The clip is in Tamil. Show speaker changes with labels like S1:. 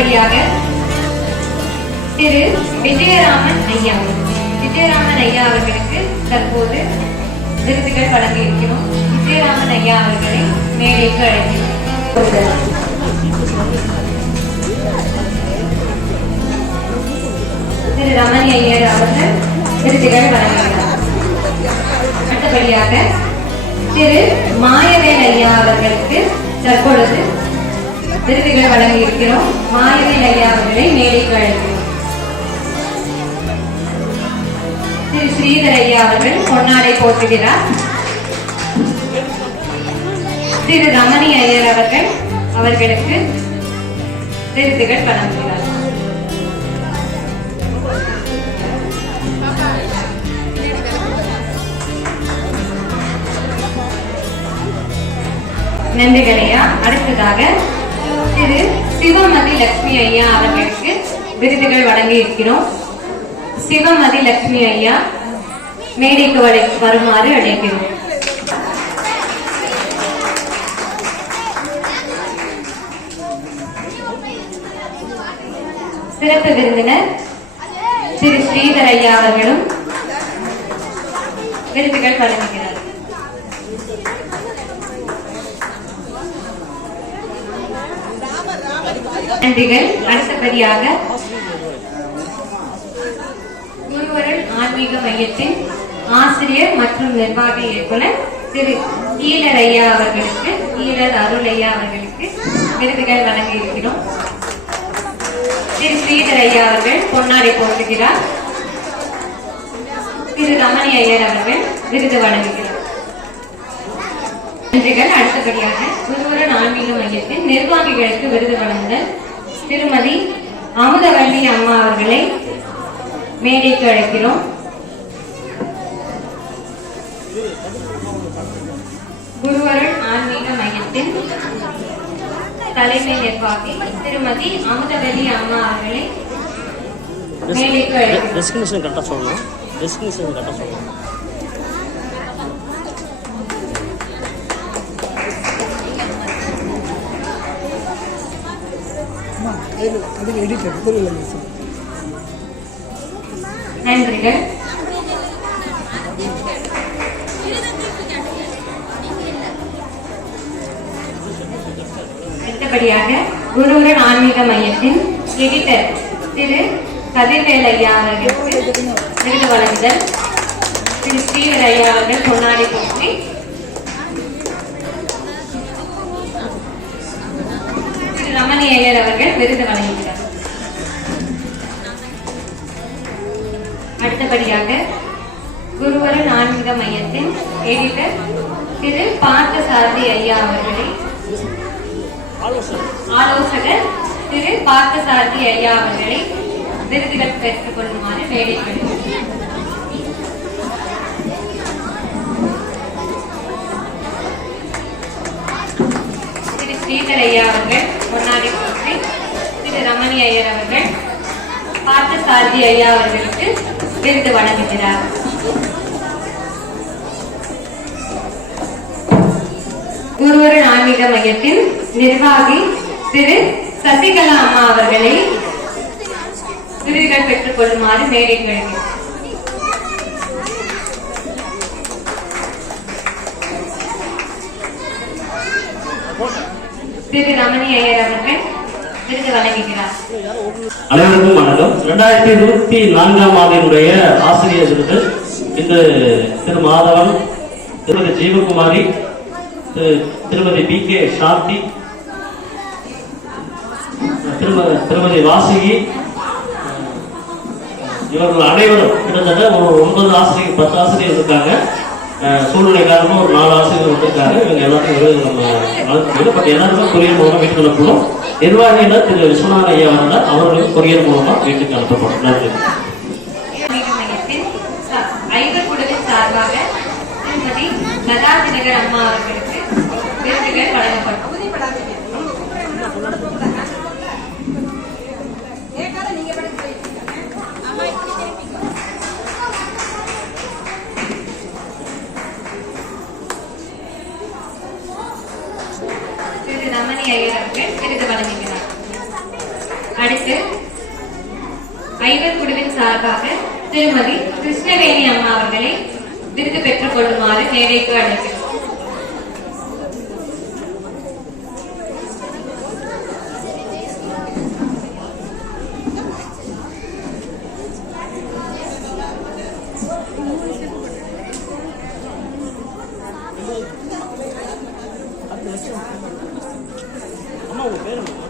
S1: விருதுகள் திரு விஜயராமன் ஐயா. விஜயராமன் ஐயா அவர்களுக்கு தற்போது விருதுகள் வழங்க இருக்கிறோம் விஜயராமன் ஐயா அவர்களை மேடைக்கு அழைக்கிறோம். திரு ரமணி ஐயர் அவர்கள் விருதுகள் வழங்குகிறார். அடுத்தபடியாக திரு மாயவேல் ஐயா அவர்களுக்கு தற்பொழுது விருதுகள் வழங்கி இருக்கிறோம் மாயவேல் ஐயா அவர்களை மேடைக்கு அழைக்கிறோம் திரு ஸ்ரீதர் ஐயா அவர்கள் பொன்னாடை போட்டுகிறார் திரு ரமணி ஐயர் அவர்கள் அவர்களுக்கு விருதுகள் வழங்குகிறார். நன்றிகளையா அடுத்ததாக திரு சிவமதி லட்சுமி ஐயா அவர்களுக்கு விருதுகள் வழங்கி இருக்கிறோம். சிவமதி லட்சுமி ஐயா மேடைக்கு வருமாறு அழைக்கிறோம். சிறப்பு விருந்தினர் திரு ஸ்ரீதர் ஐயா அவர்களும் விருதுகள் வழங்குகிறார். நன்றிகள் அடுத்தபடியாக குருவரல் ஆன்மீக மையத்தின் ஆசிரியர் மற்றும் நிர்வாக இயக்குனர் திரு ஈழர் ஐயா அவர்களுக்கு ஈழர் அருள் ஐயா அவர்களுக்கு விருதுகள் வழங்க இருக்கிறோம். திரு ஸ்ரீதர் ஐயா அவர்கள் பொன்னாடை போட்டுகிறார் திரு ரமணி ஐயர் அவர்கள் விருது வழங்குகிறார். நன்றிகள். அடுத்தபடியாக குருவரன் ஆன்மீக மையத்தின் நிர்வாகிகளுக்கு விருது வழங்குதல் திருமதி அமுதவல்லி அம்மா அவர்களை மேடைக்கு அழைக்கிறோம். குருவரன் ஆன்மீக மையத்தின் தலைமை நிர்வாகி திருமதி அமுதவல்லி அம்மா அவர்களை மேடைக்கு அழைக்கிறோம்.
S2: அதில் அதில் எடிட்டர்
S1: நன்றிகள் அடுத்தபடியாக குருவுடன் ஆன்மீக மையத்தின் எடிட்டர் திரு கதிர்வேல் ஐயா அவர்களுக்கு விருது வழங்குதல். திரு ஸ்ரீவர் ஐயா அவர்கள் பொன்னாடி போற்றி ஐயர் அவர்கள் விருது வழங்குகிறார். அடுத்தபடியாக குருவரன் ஆன்மீக மையத்தின் எடிட்டர் திரு பார்த்தசாரதி ஐயா அவர்களை ஆலோசகர் திரு பார்த்தசாரதி ஐயா அவர்களை விருதுகள் பெற்றுக் கொள்ளுமாறு மேடைக்கு திரு ஸ்ரீதர் ஐயா அவர்கள் பொன்னாடி போற்றி திரு ரமணி ஐயர் அவர்கள் பார்த்த சாரதி ஐயா அவர்களுக்கு விருது வழங்குகிறார். குருவரன் ஆன்மீக மையத்தின் நிர்வாகி திரு சசிகலா அம்மா அவர்களை விருதுகள் பெற்றுக் கொள்ளுமாறு மேடை அழைக்கிறேன் திரு ரமணி ஐயர் அவர்கள் விருது வழங்குகிறார்.
S3: அனைவருக்கும் வணக்கம். ரெண்டாயிரத்தி இருபத்தி நான்காம் ஆண்டினுடைய ஆசிரியர் விருது இன்று திரு மாதவன் திருமதி ஜீவகுமாரி திருமதி பி கே சாந்தி திருமதி வாசுகி இவர்கள் அனைவரும் கிட்டத்தட்ட ஒரு ஒன்பது ஆசிரியர் பத்து ஆசிரியர் இருக்காங்க. சூழ்நிலை காரணமாக ஒரு நாலு ஆசிரியர் வந்திருக்காங்க இவங்க எல்லாத்தையும் விருது நம்ம வழங்க பட் எல்லாருமே கொரியர் மூலமாக வீட்டுக்கு அனுப்பணும். நிர்வாகிகள் திரு விஸ்வநாத ஐயா அவர்கள் அவர்களுக்கு கொரியர் மூலமாக வீட்டுக்கு அனுப்பப்படும். நன்றி.
S1: லதா தினகர் அம்மா அவர்களுக்கு விருதுகள் வழங்கப்படும். அவர்களுக்கு ஐவர் குழுவின் சார்பாக திருமதி கிருஷ்ணவேணி அம்மா அவர்களை விருது பெற்றுக் கொள்ளுமாறு மேடைக்கு அழைக்கிறோம். அம்மா உங்க பேர் என்ன?